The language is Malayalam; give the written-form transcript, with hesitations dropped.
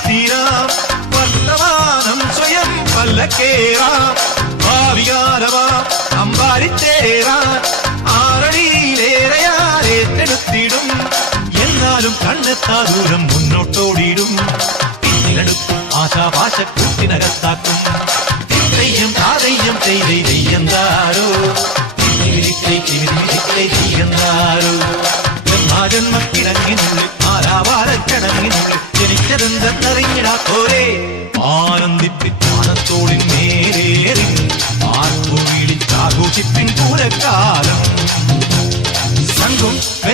തീരാം വർത്തമാനം സ്വയം പല്ലക്കേറാം ഭാവികാലമാ അമ്പാരിത്തേറാൻ ആറടിയിലേറെയാൽ ഏറ്റെടുത്തിടും എന്നാലും കണ്ടെത്താ ദൂരം മുന്നോട്ടോടിയിടും